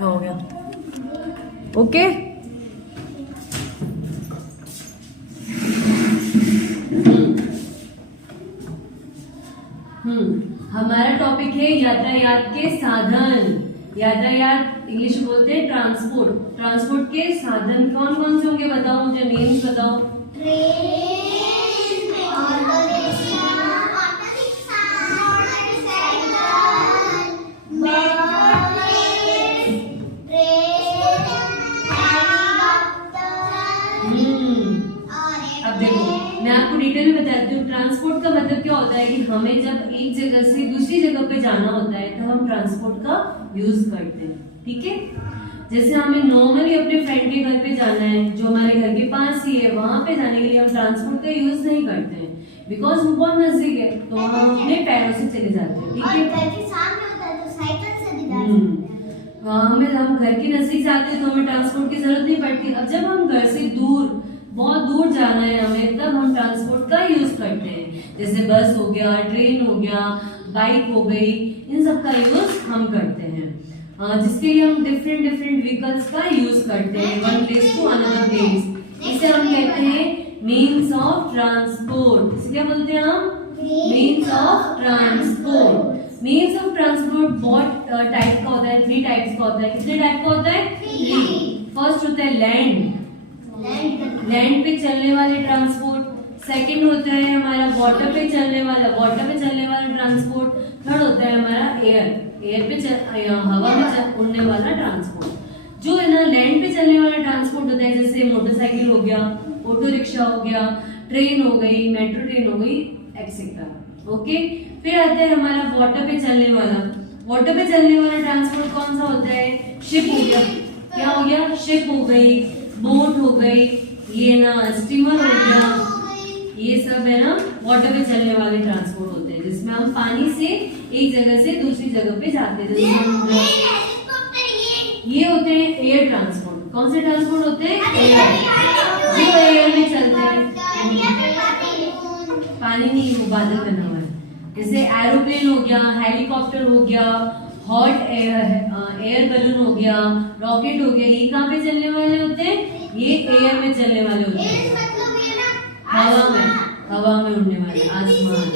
हो गया। ओके, हमारा टॉपिक है यातायात के साधन। यातायात इंग्लिश में बोलते हैं ट्रांसपोर्ट। ट्रांसपोर्ट के साधन कौन कौन से होंगे बताओ, मुझे नेम्स बताओ। ट्रेन, ऑटो रिक्शा, मोटरसाइकिल, बस, अब देखो मैं आपको डिटेल में बताती हूँ। ट्रांसपोर्ट का मतलब क्या होता है कि हमें जब एक जगह से दूसरी जगह पे जाना होता है तो हम ट्रांसपोर्ट का यूज करते हैं, ठीक है। जैसे हमें नॉर्मली अपने फ्रेंड के घर पे जाना है जो हमारे घर के पास ही है, वहां पे जाने के लिए हम ट्रांसपोर्ट का यूज नहीं करते हैं बिकॉज वो बहुत नजदीक है, तो हम अपने पैरों से चले जाते हैं, ठीक है। घर के सामने होता है तो साइकिल से भी जा सकते हैं। हमें हम घर के नजदीक जाते हैं तो हमें ट्रांसपोर्ट की जरूरत नहीं पड़ती। अब जब हम घर से दूर बहुत दूर जाना है हमें, तब हम ट्रांसपोर्ट का यूज करते हैं। जैसे बस हो गया, ट्रेन हो गया, बाइक हो गई, इन सब का यूज हम करते हैं। जिसके लिए हम डिफरेंट डिफरेंट व्हीकल्स का यूज करते हैं, one place to another place. इसे हम कहते हैं मीन्स ऑफ ट्रांसपोर्ट। इसे क्या बोलते हैं हम? Means of transport. Means of transport बहुत टाइप का होता है, 3 टाइप्स का होता है। कितने टाइप का होता है? 3। फर्स्ट होता है लैंड, लैंड पे चलने वाले ट्रांसपोर्ट। सेकंड होता है हमारा वाटर पे चलने वाला, वाटर पे चलने वाला ट्रांसपोर्ट। थर्ड होता है हमारा एयर, एयर पे हवा में उड़ने वाला ट्रांसपोर्ट। जो है ना लैंड पे चलने वाला ट्रांसपोर्ट होता है, जैसे मोटरसाइकिल हो गया, ऑटो रिक्शा हो गया, ट्रेन हो गई, मेट्रो ट्रेन हो गई, एक्सेट्रा। ओके, फिर आता है हमारा वाटर पे चलने वाला। वाटर पे चलने वाला ट्रांसपोर्ट कौन सा होता है? शिप हो गया। क्या हो गया? शिप हो गई, बोट हो गई, ये ना स्टीमर हो गया, ये सब है ना वाटर पे चलने वाले ट्रांसपोर्ट होते हैं, जिसमें हम पानी से एक जगह से दूसरी जगह पे जाते हैं। ये होते हैं एयर ट्रांसपोर्ट। कौन से ट्रांसपोर्ट होते हैं? एयर, जो एयर में चलते हैं। पानी नहीं, वो बादल बना हुआ है। जैसे एरोप्लेन हो गया, हेलीकॉप्टर हो गया, हॉट एयर बलून हो गया, रॉकेट हो गया, ये कहाँ पे चलने वाले होते हैं? ये एयर में चलने वाले होते हैं, हवा में उड़ने वाले, आसमान।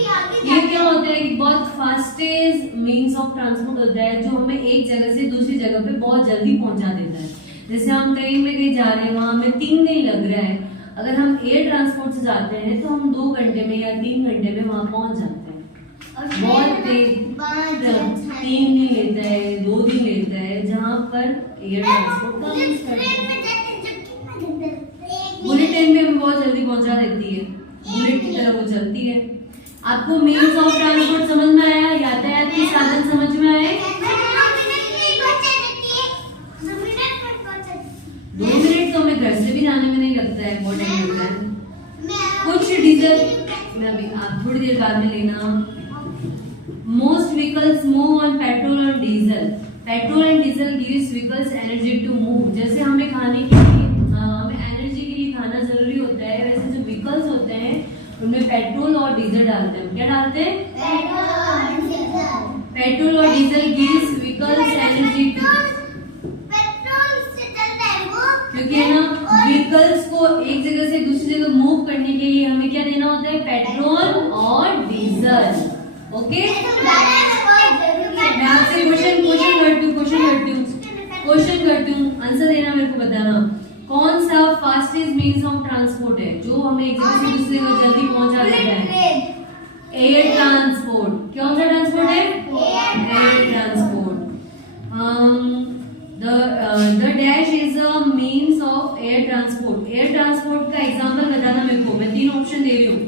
ये क्या होता है कि बहुत फास्टेस्ट मीन्स ऑफ ट्रांसपोर्ट होता है, जो हमें एक जगह से दूसरी जगह पे बहुत जल्दी पहुंचा देता है। जैसे हम ट्रेन में कहीं जा रहे हैं, वहां हमें 3 दिन लग रहा है, अगर हम एयर ट्रांसपोर्ट से जाते हैं तो हम 2 घंटे में या 3 घंटे में वहां पहुंच जाते हैं। बहुत तेज 3 दिन लेता है, 2 दिन लेता है, जहाँ पर एयर ट्रांसपोर्ट का यूज करते हैं। बुलेट ट्रेन में बहुत जल्दी पहुंचा देती है, बुलेट की तरह वो चलती है। आपको मीन्स ऑफ ट्रांसपोर्ट समझ में आया? यातायात के साधन समझ में आए? 2 मिनट तो हमें घर से भी जाने में नहीं लगता है, बहुत टाइम लगता है। कुछ डीजल में अभी आप थोड़ी देर बाद में लेना। Most vehicles move on petrol और diesel. Petrol and diesel gives vehicles energy to move. जैसे हमें खाने के लिए हमें एनर्जी के लिए खाना जरूरी होता है, वैसे जो व्हीकल्स होते हैं उनमें पेट्रोल और डीजल डालते हैं। क्या डालते हैं? पेट्रोल और diesel gives vehicles energy to, क्योंकि है ना व्हीकल्स को एक जगह से दूसरी जगह मूव करने के लिए हमें क्या देना होता है? पेट्रोल और डीजल। ओके, मैं आपसे क्वेश्चन करती हूँ, आंसर देना, मेरे को बताना। कौन सा फास्टेस्ट मीन्स ऑफ ट्रांसपोर्ट है जो हमें एक जगह से दूसरी जगह जल्दी पहुंचा देता है? Air transport. कौन सा ट्रांसपोर्ट है? Air transport. The dash is a means of air transport. Air transport का एग्जांपल बताना मेरे को। मैं 3 ऑप्शन दे रही हूँ,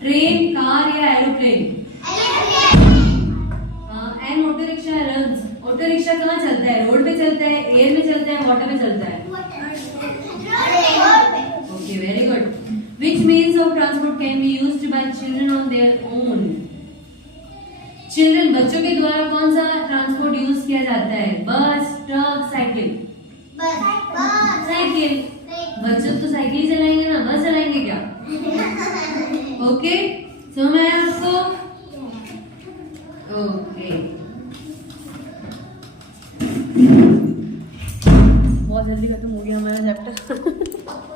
ट्रेन, कार या aeroplane. And auto rickshaw runs. Auto rickshaw कहाँ चलता है? रोड पे चलता है, एयर में चलता है, वाटर पे चलता है? Okay, very good. Which means of transport can be used by children on their own? Children, बच्चों के द्वारा कौन सा ट्रांसपोर्ट यूज किया जाता है? बस, ट्रक, साइकिल? साइकिल। बच्चे तो साइकिल चलाएंगे ना, बस चलाएंगे क्या? ओके, समझ में आया आपको? ओके, जल्दी खत्म हो गया हमारा चैप्टर